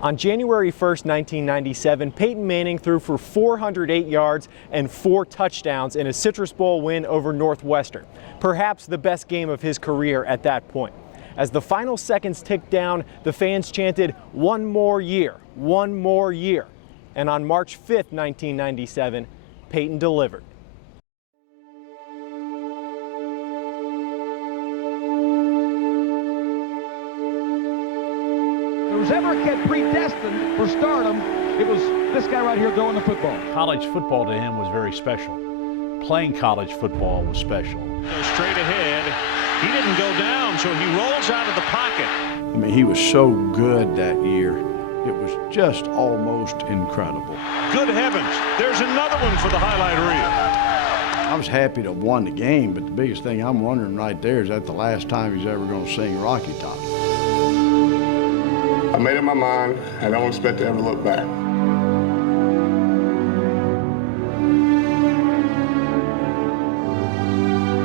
On January 1st, 1997, Peyton Manning threw for 408 yards and 4 touchdowns in a Citrus Bowl win over Northwestern, perhaps the best game of his career at that point. As the final seconds ticked down, the fans chanted, "One more year, one more year." And on March 5th, 1997, Peyton delivered. If there was ever a kid predestined for stardom, it was this guy right here throwing the football. College football to him was very special. Playing college football was special. Goes straight ahead. He didn't go down, so he rolls out of the pocket. I mean, he was so good that year. It was just almost incredible. Good heavens, there's another one for the highlight reel. I was happy to have won the game, but the biggest thing I'm wondering right there is that the last time he's ever going to sing Rocky Top. I made up my mind, and I don't expect to ever look back.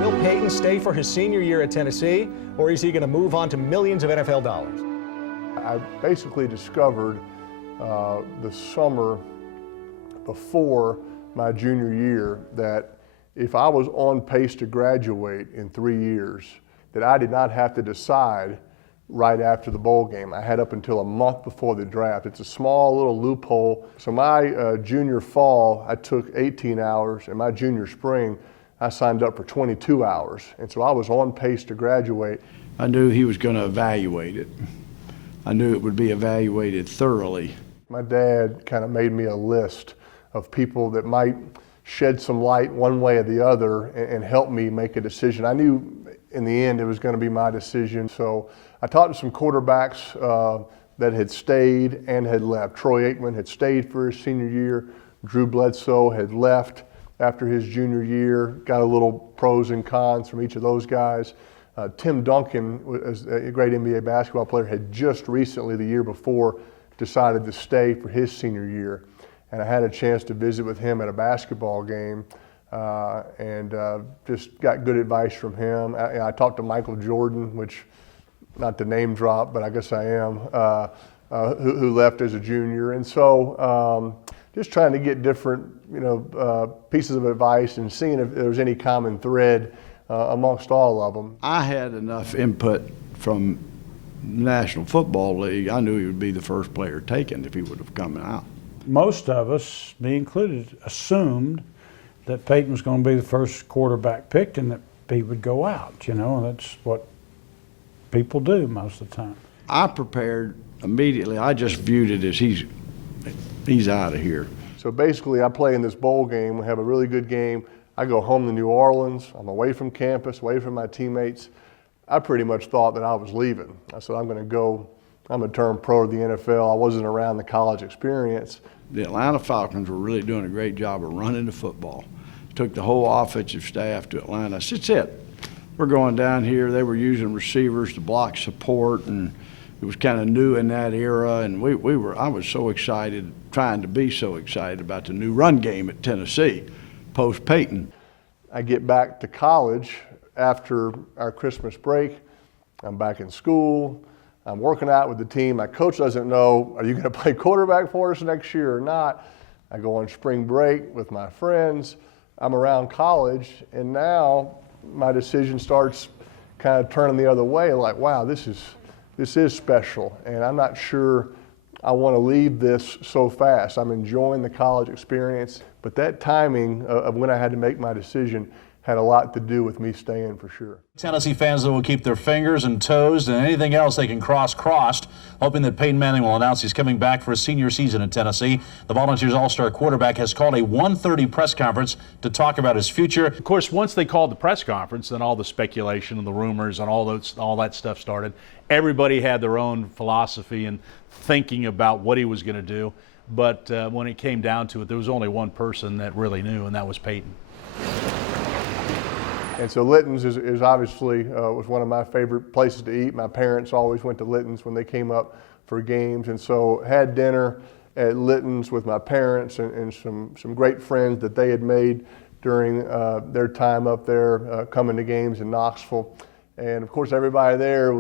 Will Peyton stay for his senior year at Tennessee, or is he going to move on to millions of NFL dollars? I basically discovered the summer before my junior year that if I was on pace to graduate in 3 years, that I did not have to decide right after the bowl game. I had up until a month before the draft. It's a small little loophole. So my junior fall, I took 18 hours, and my junior spring, I signed up for 22 hours. And so I was on pace to graduate. I knew he was going to evaluate it. I knew it would be evaluated thoroughly. My dad kind of made me a list of people that might shed some light one way or the other and help me make a decision. I knew in the end it was going to be my decision. So I talked to some quarterbacks that had stayed and had left. Troy Aikman had stayed for his senior year. Drew Bledsoe had left after his junior year. Got a little pros and cons from each of those guys. Tim Duncan, a great NBA basketball player, had just recently, the year before, decided to stay for his senior year. And I had a chance to visit with him at a basketball game and just got good advice from him. I talked to Michael Jordan, which, not to name drop, but I guess I am, who left as a junior. And so just trying to get different, pieces of advice and seeing if there was any common thread amongst all of them. I had enough input from the National Football League. I knew he would be the first player taken if he would have come out. Most of us, me included, assumed that Peyton was going to be the first quarterback picked and that he would go out. That's what people do most of the time. I prepared immediately. I just viewed it as he's out of here. So basically, I play in this bowl game. We have a really good game. I go home to New Orleans. I'm away from campus, away from my teammates. I pretty much thought that I was leaving. I said, I'm going to turn pro to the NFL. I wasn't around the college experience. The Atlanta Falcons were really doing a great job of running the football. Took the whole offensive staff to Atlanta. I said, that's it. We're going down here. They were using receivers to block support, and it was kind of new in that era. And I was so excited, trying to be so excited about the new run game at Tennessee, post Peyton. I get back to college after our Christmas break. I'm back in school. I'm working out with the team. My coach doesn't know, are you going to play quarterback for us next year or not? I go on spring break with my friends. I'm around college, and now my decision starts kind of turning the other way. Like, wow, this is special, and I'm not sure I want to leave this so fast. I'm enjoying the college experience, but that timing of when I had to make my decision had a lot to do with me staying for sure. Tennessee fans, though, will keep their fingers and toes and anything else they can crossed, hoping that Peyton Manning will announce he's coming back for his senior season in Tennessee. The Volunteers All-Star quarterback has called a 1:30 press conference to talk about his future. Of course, once they called the press conference, then all the speculation and the rumors and all that stuff started. Everybody had their own philosophy and thinking about what he was going to do. But when it came down to it, there was only one person that really knew, and that was Peyton. And so Litton's is obviously was one of my favorite places to eat. My parents always went to Litton's when they came up for games, and so had dinner at Litton's with my parents and some great friends that they had made during their time up there coming to games in Knoxville. And of course, everybody there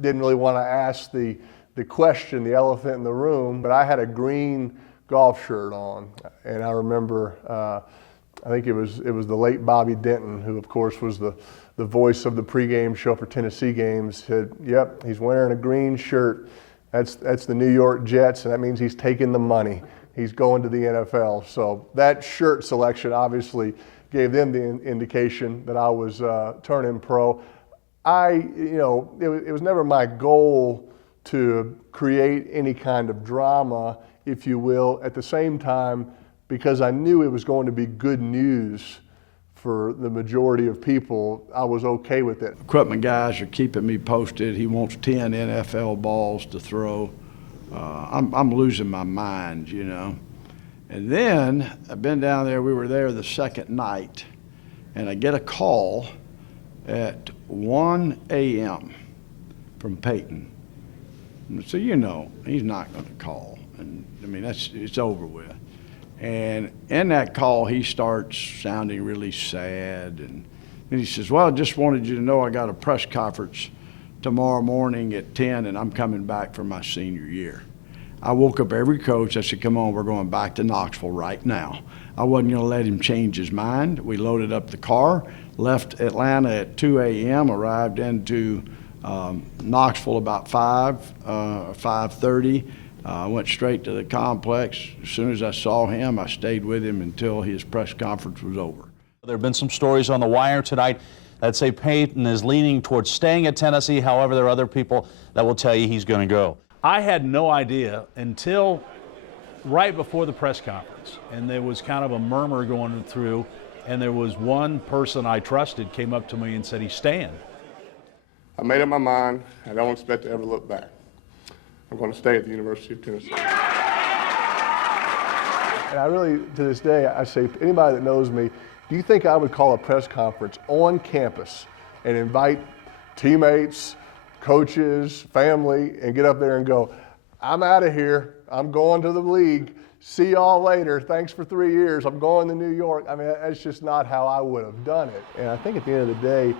didn't really want to ask the the question, the elephant in the room, but I had a green golf shirt on, and I remember, I think it was the late Bobby Denton, who of course was the voice of the pregame show for Tennessee games, said, yep, he's wearing a green shirt. That's the New York Jets, and that means he's taking the money. He's going to the NFL. So that shirt selection obviously gave them the indication that I was turning pro. It was never my goal to create any kind of drama, if you will. At the same time, because I knew it was going to be good news for the majority of people, I was okay with it. Equipment guys are keeping me posted. He wants 10 NFL balls to throw. I'm losing my mind, you know. And then I've been down there, we were there the second night, and I get a call at 1 a.m. from Peyton. And so, you know, he's not going to call. And I mean, it's over with. And in that call, he starts sounding really sad. And he says, well, I just wanted you to know I got a press conference tomorrow morning at 10, and I'm coming back for my senior year. I woke up every coach. I said, come on, we're going back to Knoxville right now. I wasn't going to let him change his mind. We loaded up the car, left Atlanta at 2 a.m., arrived into Knoxville about 5:30. I went straight to the complex. As soon as I saw him, I stayed with him until his press conference was over. There have been some stories on the wire tonight that say Peyton is leaning towards staying at Tennessee. However, there are other people that will tell you he's going to go. I had no idea until right before the press conference, and there was kind of a murmur going through, and there was one person I trusted came up to me and said he's staying. I made up my mind. I don't expect to ever look back. I'm going to stay at the University of Tennessee. And I really, to this day, I say, anybody that knows me, do you think I would call a press conference on campus and invite teammates, coaches, family, and get up there and go, I'm out of here. I'm going to the league. See y'all later. Thanks for 3 years. I'm going to New York. I mean, that's just not how I would have done it. And I think at the end of the day,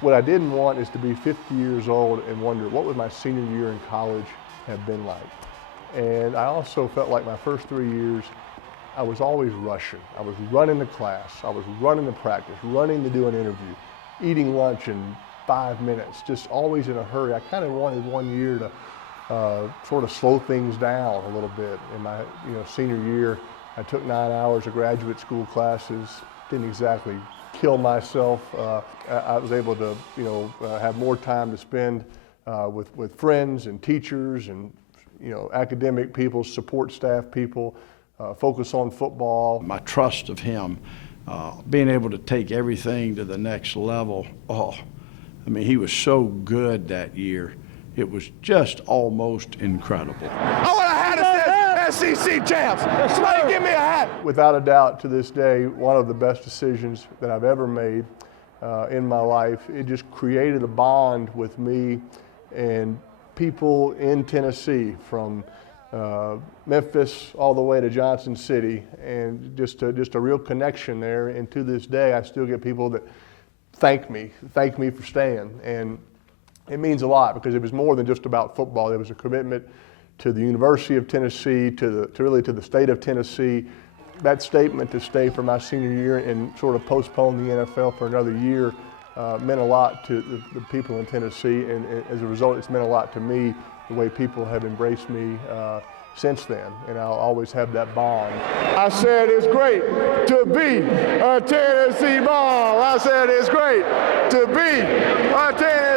what I didn't want is to be 50 years old and wonder what would my senior year in college have been like. And I also felt like my first 3 years, I was always rushing. I was running to class. I was running to practice, running to do an interview, eating lunch in 5 minutes, just always in a hurry. I kind of wanted 1 year to sort of slow things down a little bit. In my senior year, I took 9 hours of graduate school classes, didn't exactly kill myself. I was able to have more time to spend with friends and teachers and academic people, support staff people, focus on football. My trust of him, being able to take everything to the next level. I mean, he was so good that year. It was just almost incredible. I want a hat that says SEC champs. Somebody give me a hat. Without a doubt, to this day, one of the best decisions that I've ever made in my life. It just created a bond with me and people in Tennessee, from Memphis all the way to Johnson City, and just a real connection there. And to this day, I still get people that thank me for staying. And it means a lot, because it was more than just about football. It was a commitment to the University of Tennessee, to the state of Tennessee. That statement to stay for my senior year and sort of postpone the NFL for another year meant a lot to the people in Tennessee, and as a result, it's meant a lot to me, the way people have embraced me since then, and I'll always have that bond. I said it's great to be a Tennessee ball. I said it's great to be a Tennessee